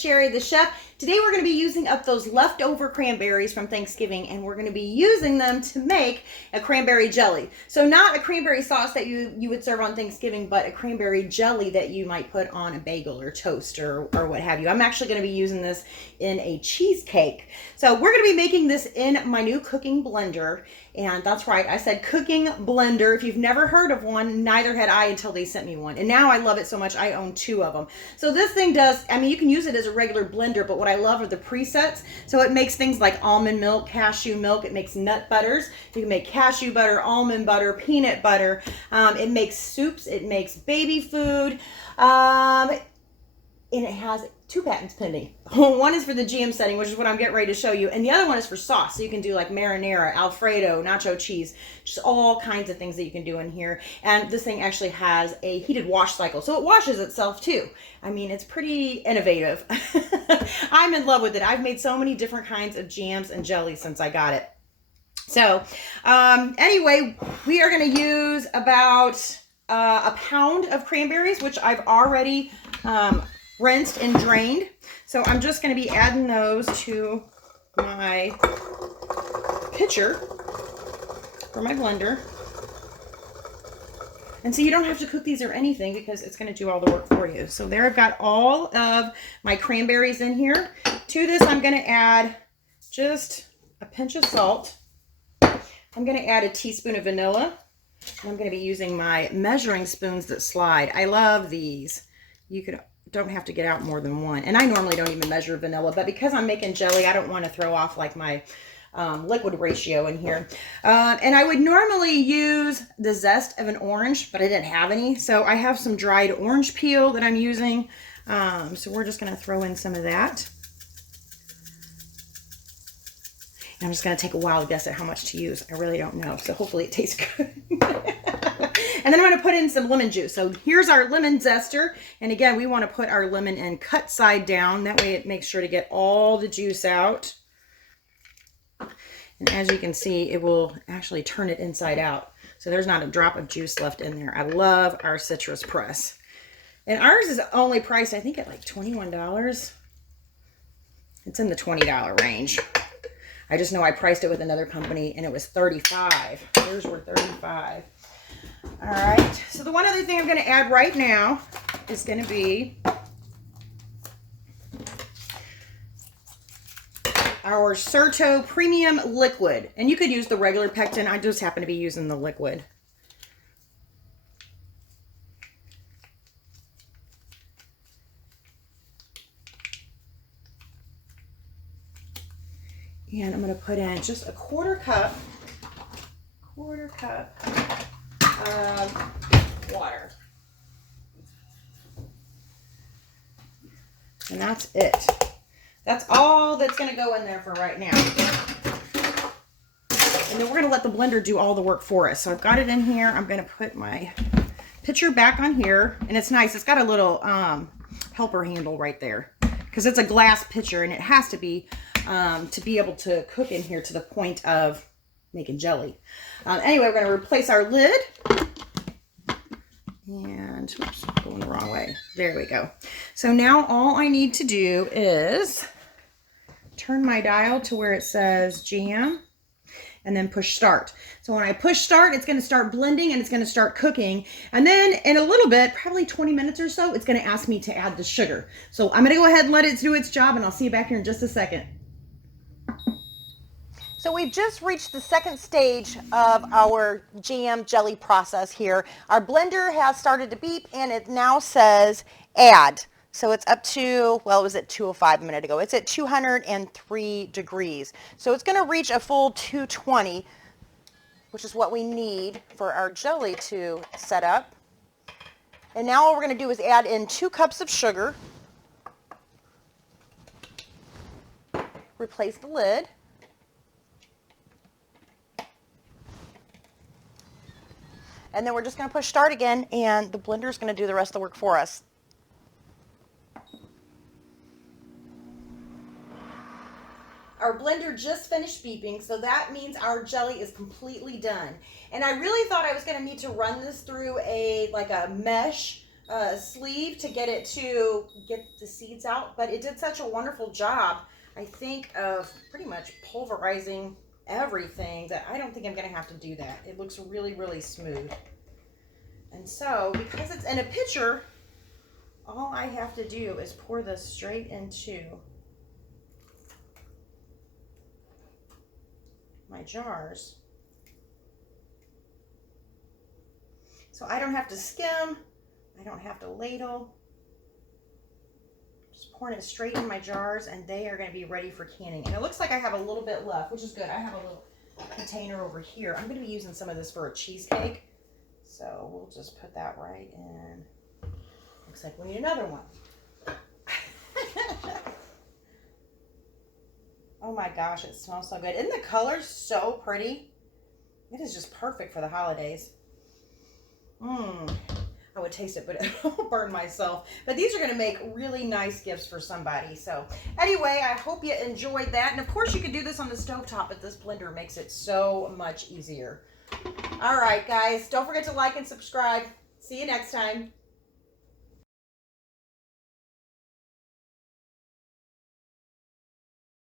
Sherry, the chef. Today we're going to be using up those leftover cranberries from Thanksgiving, and we're going to be using them to make a cranberry jelly. So not a cranberry sauce that you would serve on Thanksgiving, but a cranberry jelly that you might put on a bagel or toast or what have you. I'm actually going to be using this in a cheesecake. So we're going to be making this in my new cooking blender. And that's right, I said cooking blender. If you've never heard of one, neither had I until they sent me one. And now I love it so much, I own 2 of them. So this thing does, I mean, you can use it as a regular blender, but what I love are the presets. So it makes things like almond milk, cashew milk. It makes nut butters. You can make cashew butter, almond butter, peanut butter. It makes soups. It makes baby food. And it has 2 patents pending. One is for the GM setting, which is what I'm getting ready to show you. And the other one is for sauce. So you can do like marinara, Alfredo, nacho cheese, just all kinds of things that you can do in here. And this thing actually has a heated wash cycle. So it washes itself too. I mean, it's pretty innovative. I'm in love with it. I've made so many different kinds of jams and jellies since I got it. So anyway, we are going to use about a pound of cranberries, which I've already rinsed and drained. So I'm just going to be adding those to my pitcher for my blender. And so you don't have to cook these or anything because it's going to do all the work for you. So there I've got all of my cranberries in here. To this I'm going to add just a pinch of salt. I'm going to add a teaspoon of vanilla. And I'm going to be using my measuring spoons that slide. I love these. You don't have to get out more than 1. And I normally don't even measure vanilla, but because I'm making jelly, I don't want to throw off like my liquid ratio in here. And I would normally use the zest of an orange, but I didn't have any. So I have some dried orange peel that I'm using. So we're just going to throw in some of that. And I'm just going to take a wild guess at how much to use. I really don't know. So hopefully it tastes good. And then I'm going to put in some lemon juice. So here's our lemon zester. And again, we want to put our lemon in cut side down. That way it makes sure to get all the juice out. And as you can see, it will actually turn it inside out. So there's not a drop of juice left in there. I love our citrus press. And ours is only priced, I think, at like $21. It's in the $20 range. I just know I priced it with another company and it was $35. Theirs were $35. All right, so the one other thing I'm going to add right now is going to be our Certo Premium Liquid. And you could use the regular pectin. I just happen to be using the liquid. And I'm going to put in just a quarter cup of water. And that's it. That's all that's going to go in there for right now. And then we're going to let the blender do all the work for us. So I've got it in here. I'm going to put my pitcher back on here. And it's nice. It's got a little helper handle right there. Because it's a glass pitcher and it has to be able to cook in here to the point of making jelly. Anyway, we're going to replace our lid. And, oops, going the wrong way. There we go. So now all I need to do is turn my dial to where it says jam and then push start. So when I push start, it's going to start blending and it's going to start cooking. And then in a little bit, probably 20 minutes or so, it's going to ask me to add the sugar. So I'm going to go ahead and let it do its job and I'll see you back here in just a second. So we've just reached the second stage of our jam jelly process here. Our blender has started to beep and it now says add. So it's up to, well, it was at 205 a minute ago. It's at 203 degrees. So it's going to reach a full 220, which is what we need for our jelly to set up. And now what we're going to do is add in 2 cups of sugar. Replace the lid. And then we're just going to push start again, and the blender is going to do the rest of the work for us. Our blender just finished beeping, so that means our jelly is completely done. And I really thought I was going to need to run this through a mesh sleeve to get it to get the seeds out, but it did such a wonderful job, I think, of pretty much pulverizing everything that I don't think I'm going to have to do that. It looks really, really smooth. And so, because it's in a pitcher, all I have to do is pour this straight into my jars. So I don't have to skim, I don't have to ladle. Just pouring it straight in my jars, and they are going to be ready for canning. And it looks like I have a little bit left, which is good. I have a little container over here. I'm going to be using some of this for a cheesecake. So we'll just put that right in. Looks like we need another one. Oh my gosh, it smells so good. Isn't the color so pretty? It is just perfect for the holidays. I would taste it, but it'll burn myself. But these are going to make really nice gifts for somebody. So anyway, I hope you enjoyed that. And of course, you can do this on the stovetop, but this blender makes it so much easier. All right, guys, don't forget to like and subscribe. See you next time.